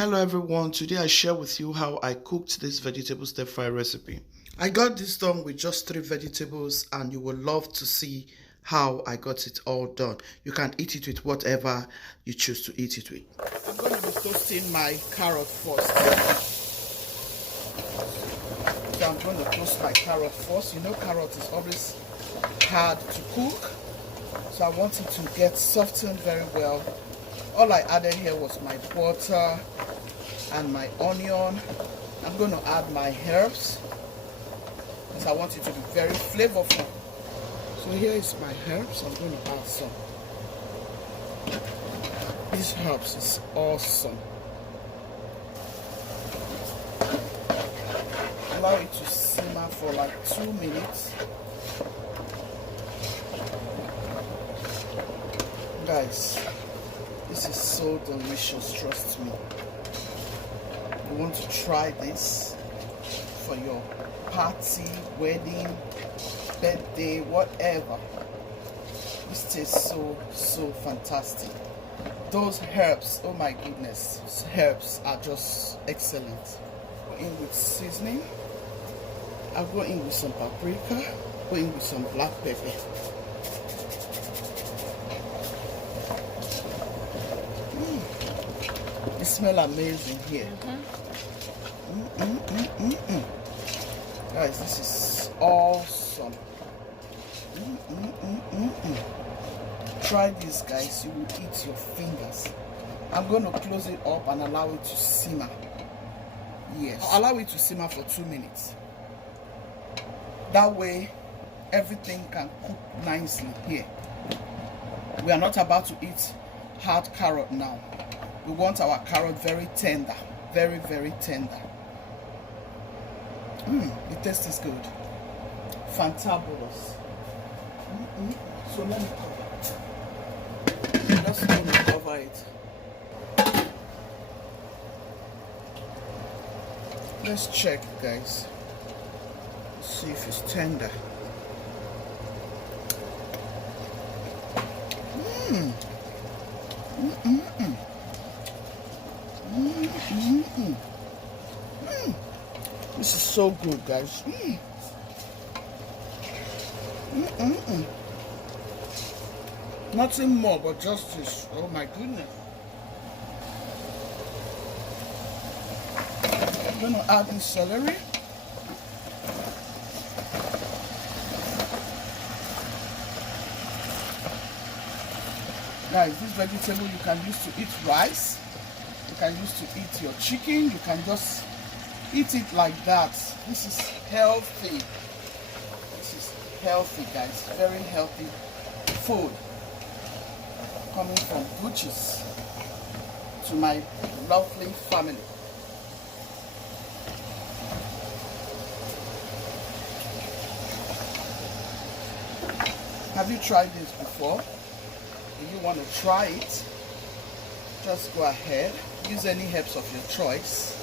Hello everyone, today I share with you how I cooked this vegetable stir fry recipe. I got this done with just 3 vegetables and you will love to see how I got it all done. You can eat it with whatever you choose to eat it with. I'm going to be toasting my carrot first. So I'm going to toast my carrot first. You know carrot is always hard to cook, so I want it to get softened very well. All I added here was my butter and my onion. I'm going to add my herbs because I want it to be very flavorful. So here is my herbs. I'm going to add some. These herbs is awesome. Allow it to simmer for like 2 minutes. Guys, this is so delicious, trust me. You want to try this for your party, wedding, birthday, whatever. This tastes so fantastic. Those herbs, oh my goodness, those herbs are just excellent. Go in with seasoning. I'll go in with some paprika, go in with some black pepper. It smells amazing here. Guys, this is awesome. Try this, guys. You will eat your fingers. I'm going to close it up and allow it to simmer. Yes, allow it to simmer for 2 minutes. That way, everything can cook nicely here. We are not about to eat hard carrot now. We want our carrot very tender, very tender. The taste is good, fantabulous. So let me cover it. Just going to cover it. Let's check, guys. See if it's tender. This is so good, guys. Nothing more but just this. Oh my goodness. I'm going to add in celery. Guys, this vegetable you can use to eat rice. You can use to eat your chicken. You can just eat it like that. This is healthy. This is healthy, guys. Very healthy food. Coming from Gucci's to my lovely family. Have you tried this before? If you want to try it, just go ahead. Use any herbs of your choice.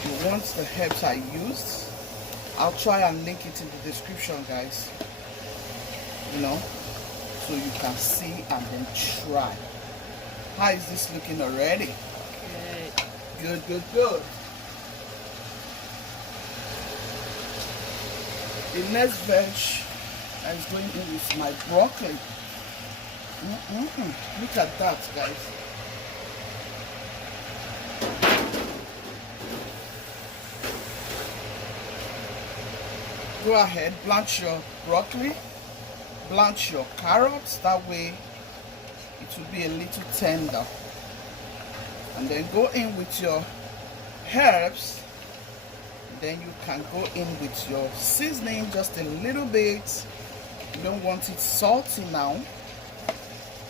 If you want the herbs I used, I'll try and link it in the description, guys. You know, so you can see and then try. How is this looking already? Good. Good. The next veg that is going in is my broccoli. Look at that, guys. Go ahead, blanch your broccoli, blanch your carrots, that way it will be a little tender. And then go in with your herbs. Then you can go in with your seasoning just a little bit. You don't want it salty now.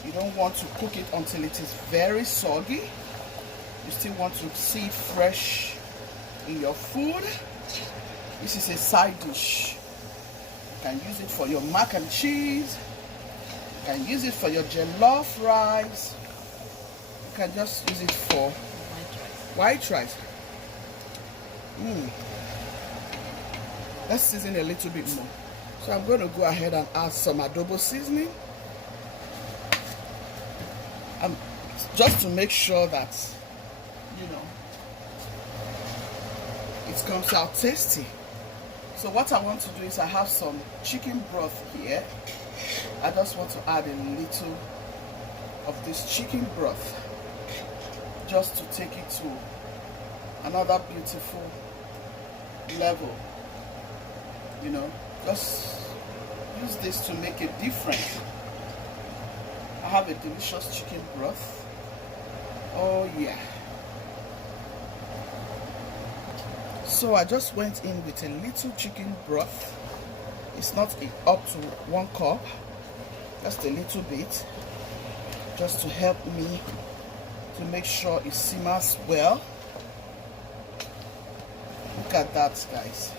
You don't want to cook it until it is very soggy. You still want to see it fresh in your food. This is a side dish. You can use it for your mac and cheese. You can use it for your jollof rice. You can just use it for white rice. Let's season a little bit more. So I'm going to go ahead and add some adobo seasoning. I'm just to make sure that, you know, it comes out tasty. So what I want to do is I have some chicken broth here. I just want to add a little of this chicken broth just to take it to another beautiful level. You know, just use this to make a difference. I have a delicious chicken broth. Oh yeah. So I just went in with a little chicken broth. It's not up to 1 cup, just a little bit, just to help me to make sure it simmers well. Look at that, guys.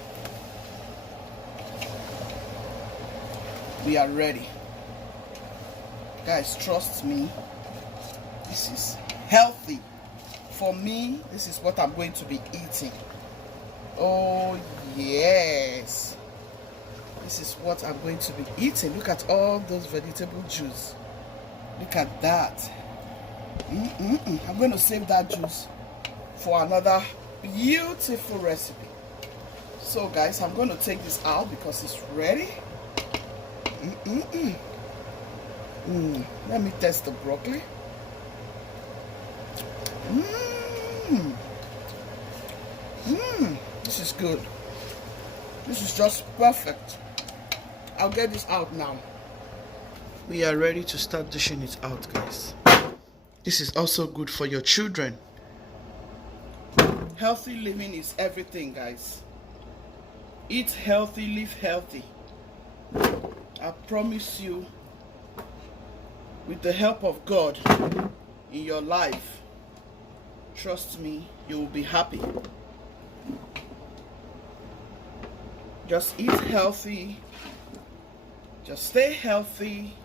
We are ready. Guys, trust me, this is healthy. For me, this is what I'm going to be eating. Oh yes, this is what I'm going to be eating. Look at all those vegetable juice. Look at that. I'm going to save that juice for another beautiful recipe. So guys, I'm going to take this out because it's ready. Let me test the broccoli. This is good. This is just perfect. I'll get this out now. We are ready to start dishing it out, guys. This is also good for your children. Healthy living is everything, guys. Eat healthy, live healthy. I promise you, with the help of God in your life, trust me, you will be happy. Just eat healthy, just stay healthy,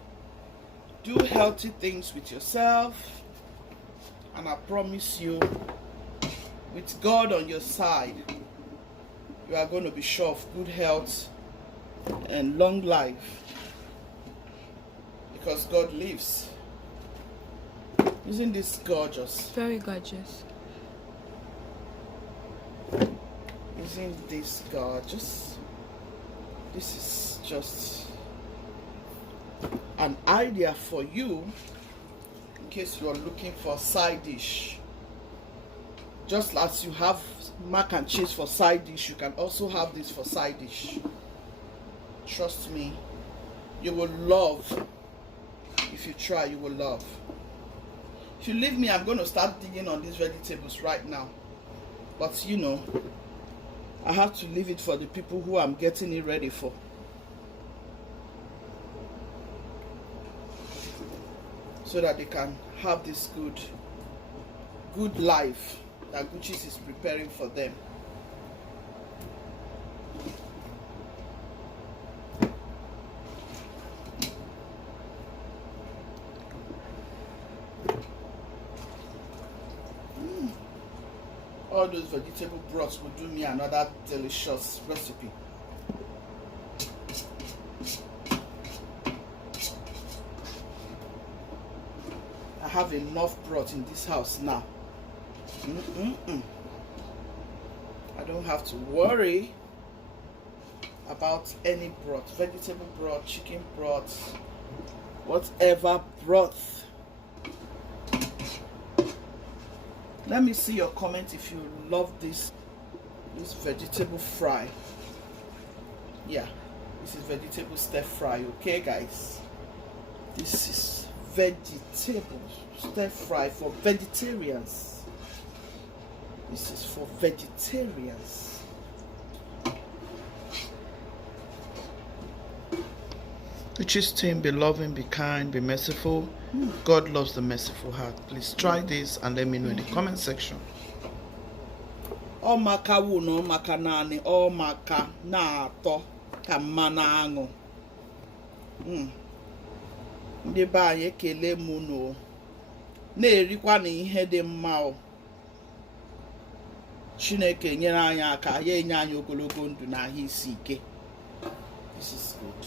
do healthy things with yourself, and I promise you, with God on your side, you are going to be sure of good health and long life, because God lives. Isn't this gorgeous? Very gorgeous. Isn't this gorgeous? This is just an idea for you in case you are looking for a side dish. Just as you have mac and cheese for side dish, you can also have this for side dish. Trust me, you will love. If you try, you will love. If you leave me, I'm going to start digging on these vegetables right now. But you know, I have to leave it for the people who I'm getting it ready for. So that they can have this good life that Gucci's is preparing for them. All those vegetable broths will do me another delicious recipe. I have enough broth in this house now. I don't have to worry about any broth, vegetable broth, chicken broth, whatever broth. Let me see your comment if you love this vegetable fry. Yeah, this is vegetable stir fry, okay guys? This is vegetable stir fry for vegetarians. This is for vegetarians. Gucci's team, be loving, be kind, be merciful. God loves the merciful heart. Please try this and let me know in the comment section. All maka wuno maka nani, all maka na ato kamanango. Ndị be anyị ekele mụ no. Na-erikwa na ihe dị mma o. Chineke nyere anyị aka, ya enye anyị ogologo ndụ na ahụ isi ike. This is good.